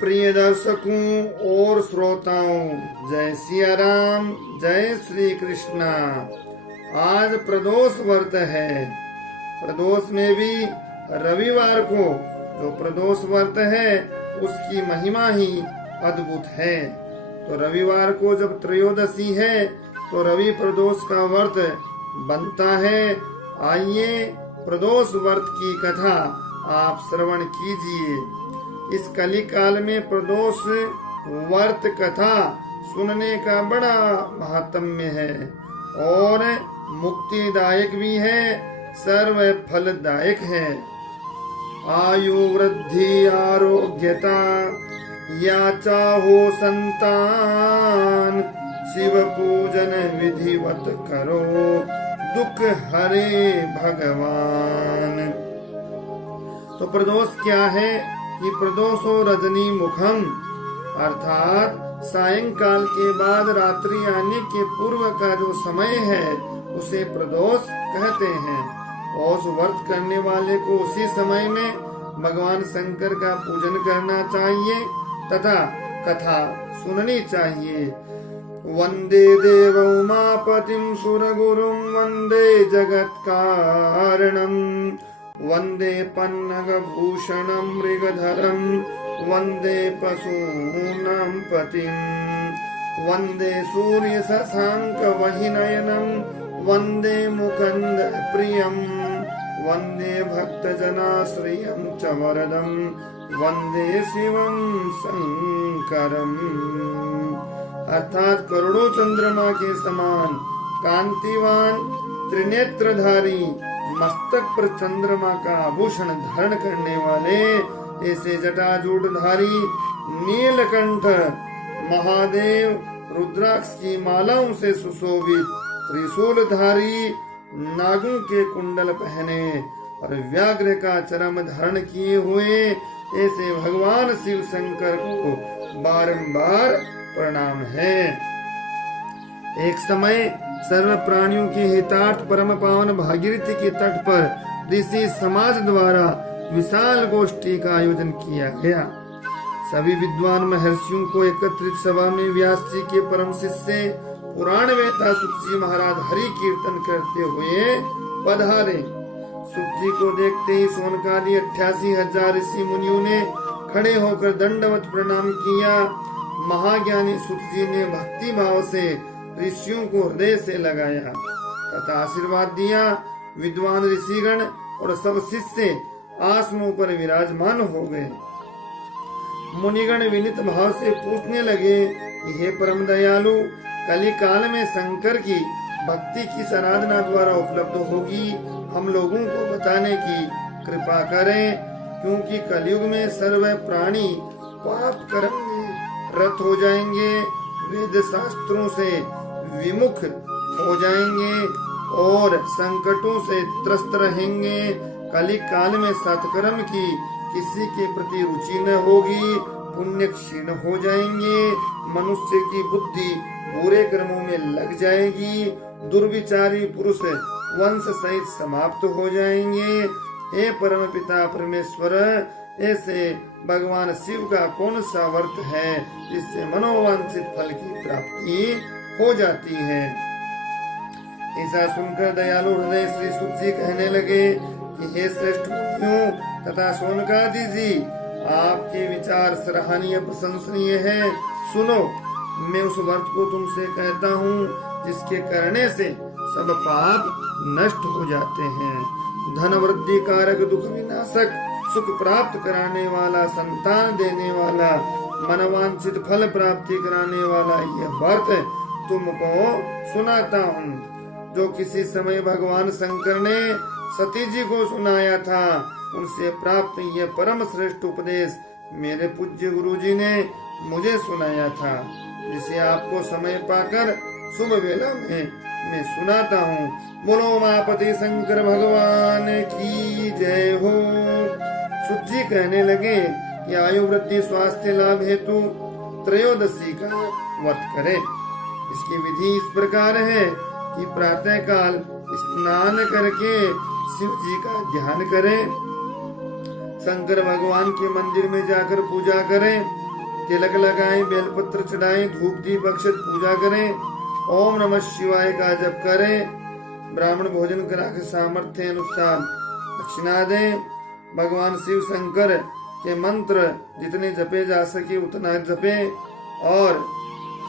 प्रिय दर्शकों और श्रोताओं, जय सिया राम, जय श्री कृष्णा। आज प्रदोष व्रत है। प्रदोष में भी रविवार को जो प्रदोष व्रत है उसकी महिमा ही अद्भुत है। तो रविवार को जब त्रयोदशी है तो रवि प्रदोष का व्रत बनता है। आइए प्रदोष व्रत की कथा आप श्रवण कीजिए। इस कली काल में प्रदोष व्रत कथा सुनने का बड़ा महात्म्य है और मुक्तिदायक भी है, सर्व फलदायक है। आयु वृद्धि आरोग्यता या चाहो संतान, शिव पूजन विधिवत करो, दुख हरे भगवान। तो प्रदोष क्या है कि प्रदोषो रजनी मुखम, अर्थात सायंकाल के बाद रात्रि आने के पूर्व का जो समय है उसे प्रदोष कहते हैं। और उस व्रत करने वाले को उसी समय में भगवान शंकर का पूजन करना चाहिए तथा कथा सुननी चाहिए। वंदे देव उमापतिं सुरगुरुं, वंदे जगत कारणं, वंदे पन्नगभूषणं मृगधरं, वंदे पशूनां पतिं, वंदे सूर्य शशांक वहिनयनं, वंदे मुकुन्द प्रियं, वंदे भक्तजनाश्रियं च वरदं, वंदे शिवं शंकरम्। अर्थात करोड़ों चंद्रमा के समान कांतिवान त्रिनेत्रधारी, मस्तक पर चंद्रमा का आभूषण धारण करने वाले, ऐसे जटाजूटधारी नीलकंठ महादेव, रुद्राक्ष की मालाओं से सुशोभित, त्रिशूलधारी, नागों के कुंडल पहने और व्याघ्र का चरम धारण किए हुए ऐसे भगवान शिव शंकर को बारंबार प्रणाम है। एक समय सर्व प्राणियों के हितार्थ परम पावन भागीरथी के तट पर ऋषि समाज द्वारा विशाल गोष्ठी का आयोजन किया गया। सभी विद्वान महर्षियों को एकत्रित सभा में व्यास जी के परम शिष्य पुराण वेता सुत जी महाराज हरि कीर्तन करते हुए पधारे। सुत जी को देखते ही सोनकादि 88,000 ऋषि मुनियों ने खड़े होकर दंडवत प्रणाम किया। महाज्ञानी सुत जी ने भक्ति भाव से ऋषियों को हृदय से लगाया तथा आशीर्वाद दिया। विद्वान ऋषिगण और सब शिष्य आसनों पर विराजमान हो गए। मुनिगण विनीत भाव से पूछने लगे कि हे परम दयालु, कली काल में शंकर की भक्ति की आराधना द्वारा उपलब्ध होगी, हम लोगों को बताने की कृपा करें, क्योंकि कलयुग में सर्व प्राणी पाप कर्म में रत हो जाएंगे, वेद शास्त्रों से विमुख हो जाएंगे और संकटों से त्रस्त रहेंगे। कली काल में सत्कर्म की किसी के प्रति रुचि न होगी, पुण्य क्षीण हो जाएंगे, मनुष्य की बुद्धि बुरे कर्मों में लग जाएगी, दुर्विचारी पुरुष वंश सहित समाप्त हो जाएंगे। हे परम पिता परमेश्वर, ऐसे भगवान शिव का कौन सा व्रत है जिससे मनोवांछित फल की प्राप्ति हो जाती है। ऐसा सुनकर दयालु हृदय श्री सुत जी कहने लगे कि हे श्रेष्ठ मुनियों तथा सोनकादि जी, आपके विचार सराहनीय प्रशंसनीय है। सुनो, मैं उस व्रत को तुमसे कहता हूँ जिसके करने से सब पाप नष्ट हो जाते हैं। धन वृद्धि कारक, दुख विनाशक, सुख प्राप्त कराने वाला, संतान देने वाला, मनवांछित फल प्राप्ति कराने वाला यह व्रत तुमको सुनाता हूँ, जो किसी समय भगवान शंकर ने सती जी को सुनाया था। उनसे प्राप्त यह परम श्रेष्ठ उपदेश मेरे पूज्य गुरु जी ने मुझे सुनाया था, जिसे आपको समय पाकर शुभ वेला में मैं सुनाता हूँ। बोलो उमापति शंकर भगवान की जय हो। सुत जी कहने लगे कि आयु वृद्धि स्वास्थ्य लाभ हेतु त्रयोदशी का व्रत करें। इसकी विधि इस प्रकार है कि प्रातः काल स्नान करके शिव जी का ध्यान करें, शंकर भगवान के मंदिर में जाकर पूजा करें, तिलक लगाएं, बेलपत्र चढ़ाएं, धूप दीप अक्षत पूजा करें, ओम नमः शिवाय का जप करें, ब्राह्मण भोजन कराकर सामर्थ्य अनुसार दक्षिणा दें। भगवान शिव शंकर के मंत्र जितने जपे जा सके उतना जपे और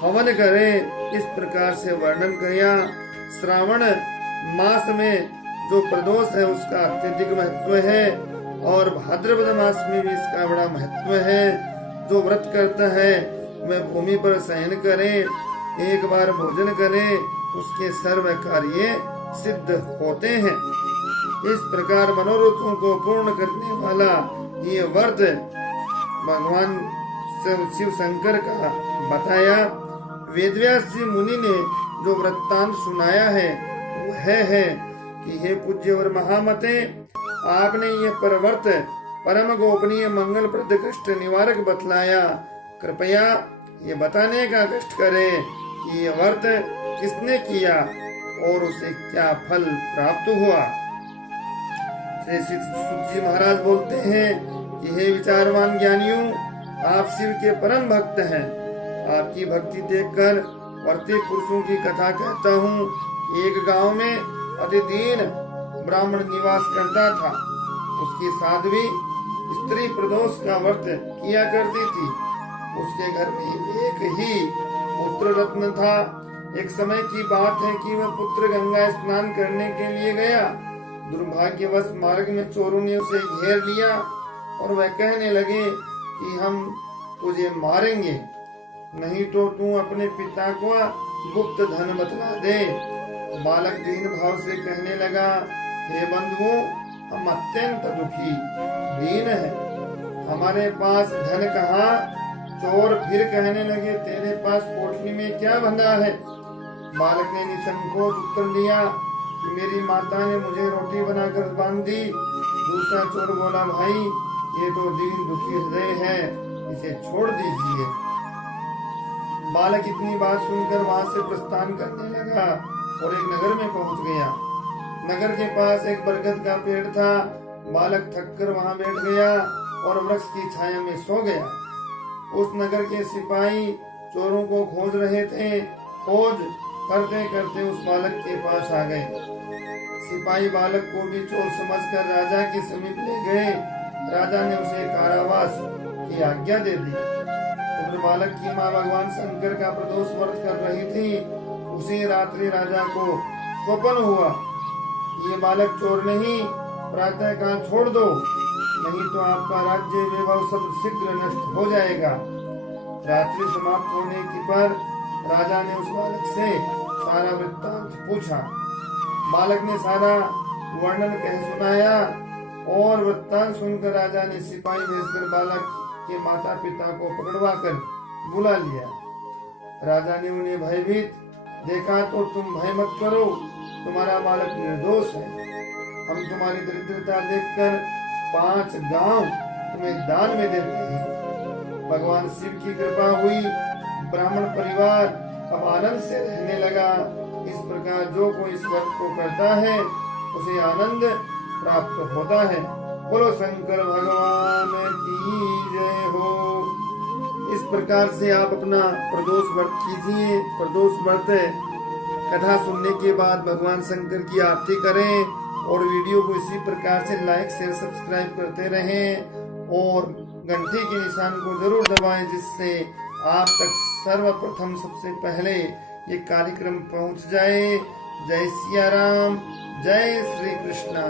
हवन करें। इस प्रकार से वर्णन किया। श्रावण मास में जो प्रदोष है उसका अत्यधिक महत्व है और भाद्रपद मास में भी इसका बड़ा महत्व है। जो व्रत करता है वह भूमि पर शयन करे, एक बार भोजन करे, उसके सर्व कार्य सिद्ध होते हैं। इस प्रकार मनोरथों को पूर्ण करने वाला ये व्रत भगवान शिव शंकर का बताया। वेदव्यास जी मुनि ने जो वृत्तांत सुनाया है वह है कि हे पूज्य और महामते, आपने ये परवर्त परम गोपनीय मंगल प्रद कष्ट निवारक बतलाया। कृपया ये बताने का कष्ट करें कि ये व्रत किसने किया और उसे क्या फल प्राप्त हुआ। श्री सुत जी महाराज बोलते हैं कि हे विचारवान ज्ञानियों, आप शिव के परम भक्त हैं। आपकी भक्ति देखकर वर्ती पुरुषों की कथा कहता हूँ। एक गांव में अति दीन ब्राह्मण निवास करता था। उसकी साध्वी स्त्री प्रदोष का व्रत किया करती थी। उसके घर में एक ही पुत्र रत्न था। एक समय की बात है कि वह पुत्र गंगा स्नान करने के लिए गया। दुर्भाग्यवश मार्ग में चोरों ने उसे घेर लिया और वह कहने लगे कि हम तुझे मारेंगे, नहीं तो तू अपने पिता को गुप्त धन बतला दे। बालक दीन भाव से कहने लगा, हे बंधुओं, हम अत्यंत दुखी दीन हैं, हमारे पास धन कहाँ। चोर फिर कहने लगे, तेरे पास पोटली में क्या बंधा है। बालक ने निसंकोच उत्तर दिया कि मेरी माता ने मुझे रोटी बनाकर बांध दी। दूसरा चोर बोला, भाई ये तो दीन दुखी हृदय है, इसे छोड़ दीजिए। बालक इतनी बात सुनकर वहां से प्रस्थान करने लगा और एक नगर में पहुंच गया। नगर के पास एक बरगद का पेड़ था। बालक थककर वहां बैठ गया और वृक्ष की छाया में सो गया। उस नगर के सिपाही चोरों को खोज रहे थे। खोज करते करते उस बालक के पास आ गए। सिपाही बालक को भी चोर समझकर राजा के समीप ले गए। राजा ने उसे कारावास की आज्ञा दे दी। उधर बालक की माँ भगवान शंकर का प्रदोष व्रत कर रही थी। उसी रात्रि राजा को स्वप्न हुआ, ये बालक चोर नहीं, प्रातः काल छोड़ दो, नहीं तो आपका राज्य वैभव सब शीघ्र नष्ट हो जाएगा। रात्रि समाप्त होने की पर राजा ने उस बालक से सारा वृत्तांत पूछा। बालक ने सारा वर्णन कह सुनाया और वृत्तांत सुनकर राजा ने सिपाही भेजकर बालक के माता पिता को पकड़वा कर बुला लिया। राजा ने उन्हें भयभीत देखा तो तुम भय मत करो, तुम्हारा बालक निर्दोष है। हम तुम्हारी दरिद्रता देखकर 5 गांव तुम्हें दान में देते हैं। भगवान शिव की कृपा हुई। ब्राह्मण परिवार अब आनंद से रहने लगा। इस प्रकार जो कोई इस व्रत को करता है उसे आनंद प्राप्त होता है। बोलो शंकर भगवान की जय हो। इस प्रकार से आप अपना प्रदोष व्रत कीजिए। प्रदोष व्रत कथा सुनने के बाद भगवान शंकर की आरती करें और वीडियो को इसी प्रकार से लाइक शेयर सब्सक्राइब करते रहें और घंटी के निशान को जरूर दबाएं, जिससे आप तक सर्वप्रथम सबसे पहले ये कार्यक्रम पहुंच जाए। जय सिया राम, जय श्री कृष्णा।